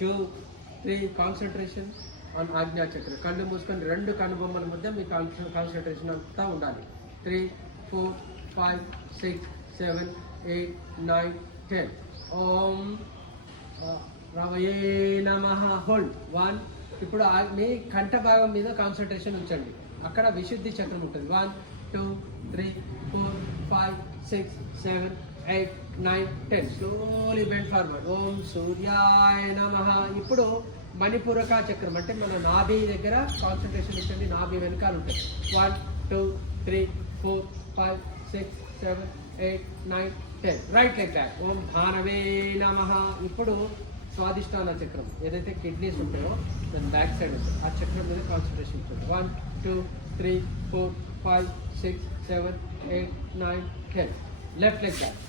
Two three concentration on ఆజ్ఞాచక్ర కళ్ళు మూసుకొని రెండు కనుబొమ్మల మధ్య మీ కాన్సన్ట్రేషన్ అంతా ఉండాలి. Three four five six seven eight nine ten ఓం రవయే నమ. Hold one. ఇప్పుడు ఆ- మీ కంఠ భాగం మీద కాన్సన్ట్రేషన్ ఉంచండి. అక్కడ విశుద్ధి చక్రం ఉంటుంది. One two three four five six seven eight nine ten. Slowly bend forward ఓం సూర్యాయ నమ. ఇప్పుడు మణిపూరక చక్రం అంటే మన నాభి దగ్గర కాన్సన్ట్రేషన్ ఇచ్చండి నాభి వెనకాల ఉంటుంది. One two three four five six seven eight nine ten right like that ఓం భానవే నమ. ఇప్పుడు స్వాదిష్టాన చక్రం. ఏదైతే కిడ్నీస్ ఉంటాయో దాని బ్యాక్ సైడ్ ఉంటుంది. ఆ చక్రం మీద కాన్సన్ట్రేషన్ ఉంటుంది. One two three four five six seven eight nine ten left leg back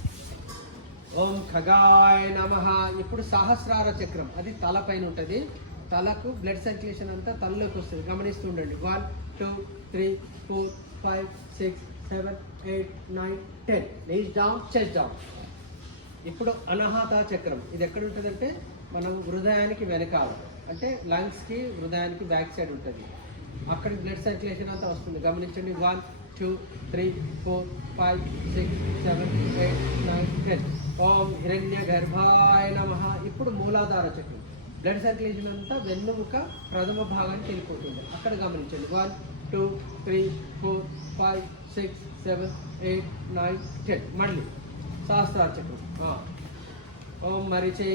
ఓం ఖగాయ నమ. ఇప్పుడు సహస్రార చక్రం. అది తల పైన ఉంటుంది. తలకు బ్లడ్ సర్క్యులేషన్ అంతా తలలోకి వస్తుంది. గమనిస్తూ ఉండండి. One two three four five six seven eight nine ten knees down chest down ఇప్పుడు అనాహత చక్రం. ఇది ఎక్కడ ఉంటుందంటే మనం హృదయానికి వెనకాల. అంటే లంగ్స్కి హృదయానికి బ్యాక్ సైడ్ ఉంటుంది. అక్కడ బ్లడ్ సర్క్యులేషన్ అంతా వస్తుంది. గమనించండి. One two three four five six seven eight nine ten. ఓం హిరణ్య గర్భాయ నమ. ఇప్పుడు మూలాధార చక్రం. బ్లడ్ సర్క్యులేషన్ అంతా వెన్నుముక ప్రథమ భాగానికి వెళ్ళిపోతుంది. అక్కడ గమనించండి. One two three four five six seven eight nine ten. మళ్ళీ సహస్రార చక్రం. ఆ. ఓం మరిచే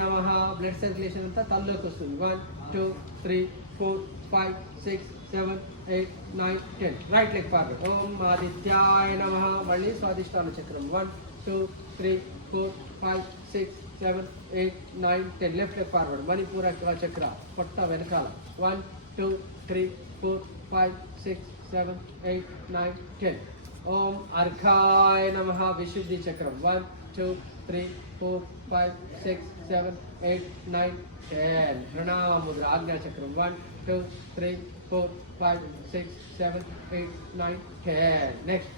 నమ. బ్లడ్ సర్క్యులేషన్ అంతా తల్లోకి వస్తుంది. One two three four five six seven eight nine ten right leg forward ఓం ఆదిత్యాయ నమ మళ్ళీ స్వాదిష్టాన చక్రం one two three four five six seven eight nine ten left leg forward మణిపూర చక్ర పొట్ట వెనకాల one two three four five six seven eight nine ten ఓం అర్ఘాయ నమ విశుద్ధి చక్రం one two three four five six seven eight nine ten ప్రణాముద్ర ఆజ్ఞా చక్రం one two three four five six seven eight nine ten next